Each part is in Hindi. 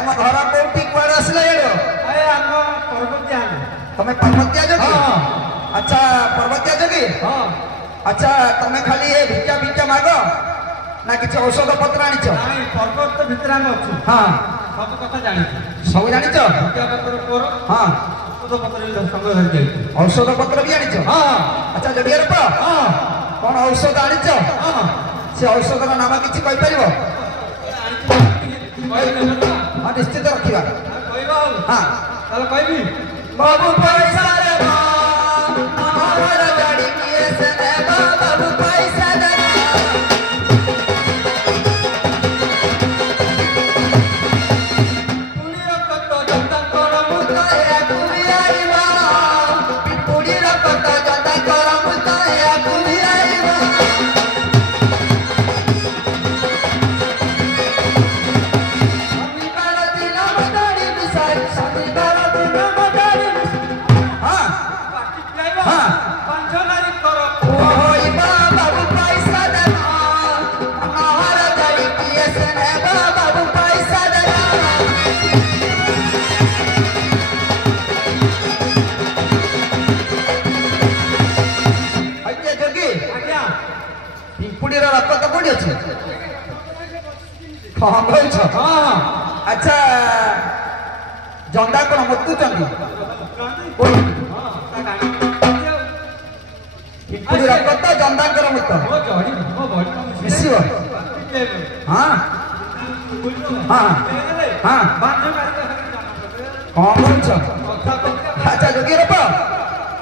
तुम घर कोठी कुआड़ आसला एडो ए हम पर्वतिया तुम्हें पर्वतिया जोगी हां अच्छा पर्वतिया जोगी हां अच्छा तुम्हें खाली ये भिक्षा भिक्षा मागो ना किछ औषध पत्र आनिछ नहीं पर्वत भितर हम अछु हां सब कथा जानि सब जानिछ भिक्षा पत्र कोर हां औषध पत्र भी संग धरि जाई औषध पत्र भी आनिछ हां अच्छा जडियर पा हां कोन औषध आनिछ हां से औषध रा नाम किछ कहि परिबो हां निश्चित रखिबा कहबा हां ताले कहबी बाबू पैसा रे हमारा गाड़ी किए से दे बाबू पैसा दे पुनी रखत जनता कर मुताया कुमियाई मा पुनी रखत जनता कर मुताया कुमियाई मा शनिवार दिन मदारी बिसाई शनिवार दिन मदारी हां बाकी जाइबा हां पंचनारी कर ओई बाबू पैसा दे हमारा गाड़ी किए से दे बाबू पैसा दे आज्ञा जोगी आज्ञा पिंपुड़ीर रक्त तो कोडी अछि हां कहछ हां अच्छा जंडा कोन मुत्तु चंदी हां पिंपुड़ी रक्त तो जंडा कर मुत्त ओ जड़ी ओ बड़ी मिसियो हां हां हां बांध कौन कहछ कथा कथा अच्छा जोगी रप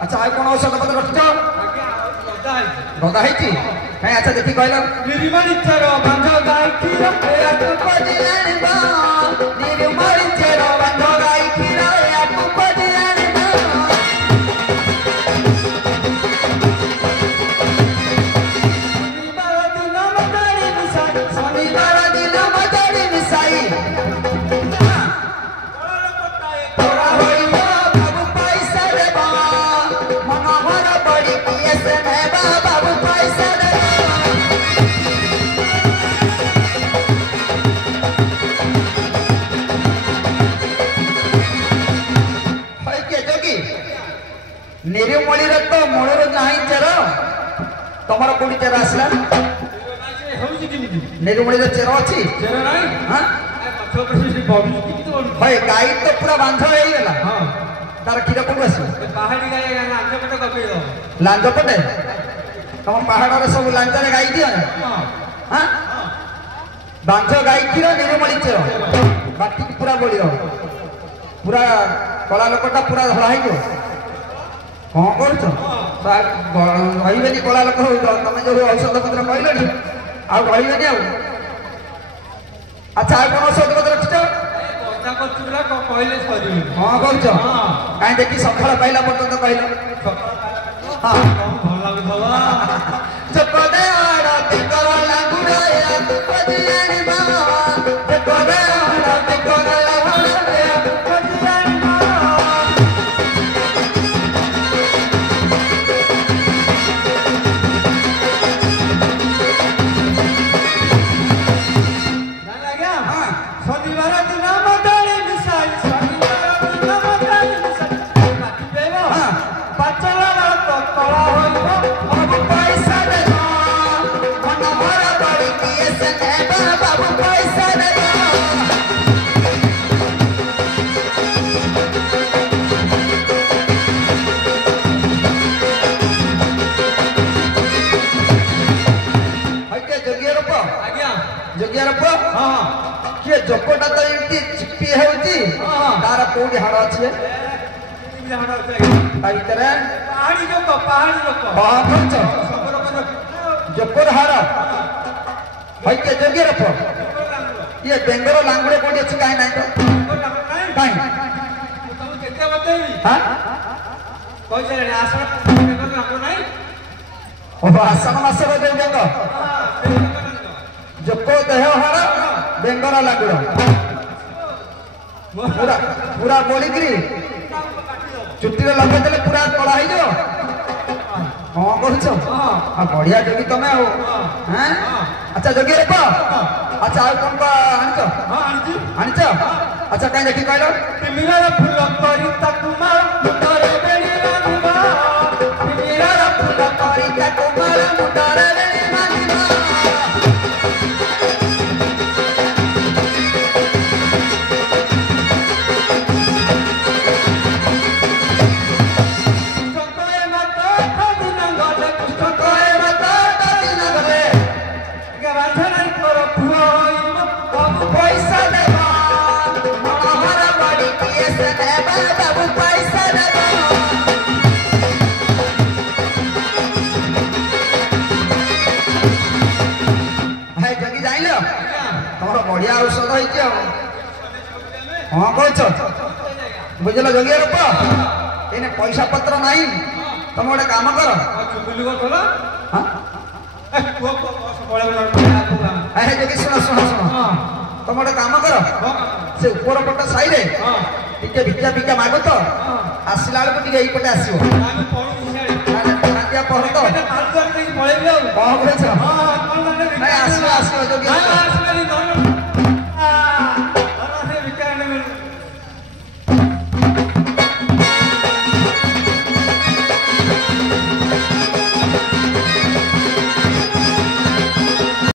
अच्छा आइ कोन औषध पत्र रखछ आज्ञा लदा है गदा हैची काई अच्छा देखि कहला निर्माण इच्छार बांध गाय खीर याकु पदियानी बा निर्मल चेरो बंध गाई खीरा याकु पदियानी बा शनिवार दिन मदारी मिसाई तोरा होइबा बाबू पैसा देबा मनोहर बड़ी किए से नेबा बाबू पैसा देबा होय के जोगी निरुमली रे तो मूलर नाही चेर तमर कोडी चेर आसला हौजी किमिति निरुमली रे चेर अछि चेरा नाही हां पछो पछो से बॉडी किमिति बॉडी होय गाई तो पूरा बांध होई गेला हां तार खीर कोड आसी पहाड़ी गाय आंजे पटे कपई दो लांज पटे तम पहाड़ रे सब लांज रे गाई दियो ना हां हां बांध गाई खीर निरुमली चेर बाकी पूरा बोलियो पूरा कला लोकटा पूरा धला है जो कौन करछ भाईबेनी कला लोक हो तमे जो औषध पत्र कहलनी आ भाईबेनी आ अच्छा आ कोन औषध पत्र रखछ कथा करछुला कहले सरी हां करछ हां काई देखि सखाळ पाइला पर्यंत कहलो हां भल लागथवा चपदे आड़ा ते कर लागुड़ा या पदियानी बा चपदे आड़ा ते कर लागुड़ा या पदियानी बा जाना गया हां शनिवार दिन मदारी मिसाई शनिवार दिन मदारी मिसाई बाकी जाइबा हां पाचला तो तळा होइबो बाबू पैसा दे मनोहर बड़ी किए से नेबा बाबू पैसा दे हके जोगियर प आज्ञा जोगियर प हां के जोकोटा तो इति चिपी हेउची हां तार कोडी हाड़ अछि किमिति हाडा जाई ता भीतरे पहाड़ी लोक हां करछ सबर कर जोकोर हाड़ हके जोगियर प ये बेंगरो लांगुड़े कोडी अछि काई नाही तो काई केते बतेई हां कहि चले आसन पेपर लागो नाही ओ आसन मासर दे बेंग जोको देह हाड़ बेंगरा लांगुड़ पूरा पूरा बोली करी चुट्टी रे लगे देले पूरा कला हो जो हां करछ हां बढ़िया जोगी तमे हो हैं अच्छा जोगी रे पा अच्छा आ कोन बा आनिच हां आनिची आनिच ଆଚ୍ଛା କାଇଁ ଦେଖି କହିଲ ତିମିରାର ଫୁଲ କରି ତାକୁ ମାଳ ମୁଣ୍ଡରେ ବେଣି ବାନ୍ଧିବା ତିମିରାର ଫୁଲ କରି ତାକୁ ମାଳ ମୁଣ୍ଡରେ ବେଣି ବାନ୍ଧିବା କୃଷ୍ଣକଏ ମତ ଦିନ ଗଲେ କୃଷ୍ଣକଏ ମତ ଦିନ ଗଲେ ବାଞ୍ଛନାରୀ ତୋର ପୁଅ ହୋଇବ ବାବୁ ପଇସା ଦେବ ମନୋହର ବଡି କିଏ ସେ ଦେବ ବାବୁ ପଇସା ଦେବ ଭାଇ ଜଗି ଯାଇଲ ତମର ବଢିଆ ଔଷଧ ହେଇଛି ଆଉ ହଁ କହୁଛ ବୁଝିଲ ଜଗିଆ ରୂପ ଏଇନେ ପଇସା ପତ୍ର ନାହିଁ ତମେ ଗୋଟେ କାମ କର ଚୁଗୁଲି କରୁଥିଲ ହଁ ପୁଅ ପଳେଇବ ଆରେ ଜଗି ଶୁଣ ଶୁଣ ଶୁଣ ତମେ ଗୋଟେ କାମ କର ସେ ଉପର ପଟ ସାଇରେ ଟିକେ ଭିକ୍ଷା ଭିକ୍ଷା ମାଗ ତ ଆସିଲା ବେଳକୁ ଟିକେ ଏଇପଟେ ଆସିବ ଆମେ ପଳୁଛୁ ସିଆଡେ ପହର ତ ପଳେଇବି ଆଉ କଣ କହୁଛ ହଁ କଣ ନାଇଁ ଆସିବ ଆସିବ ଜଗି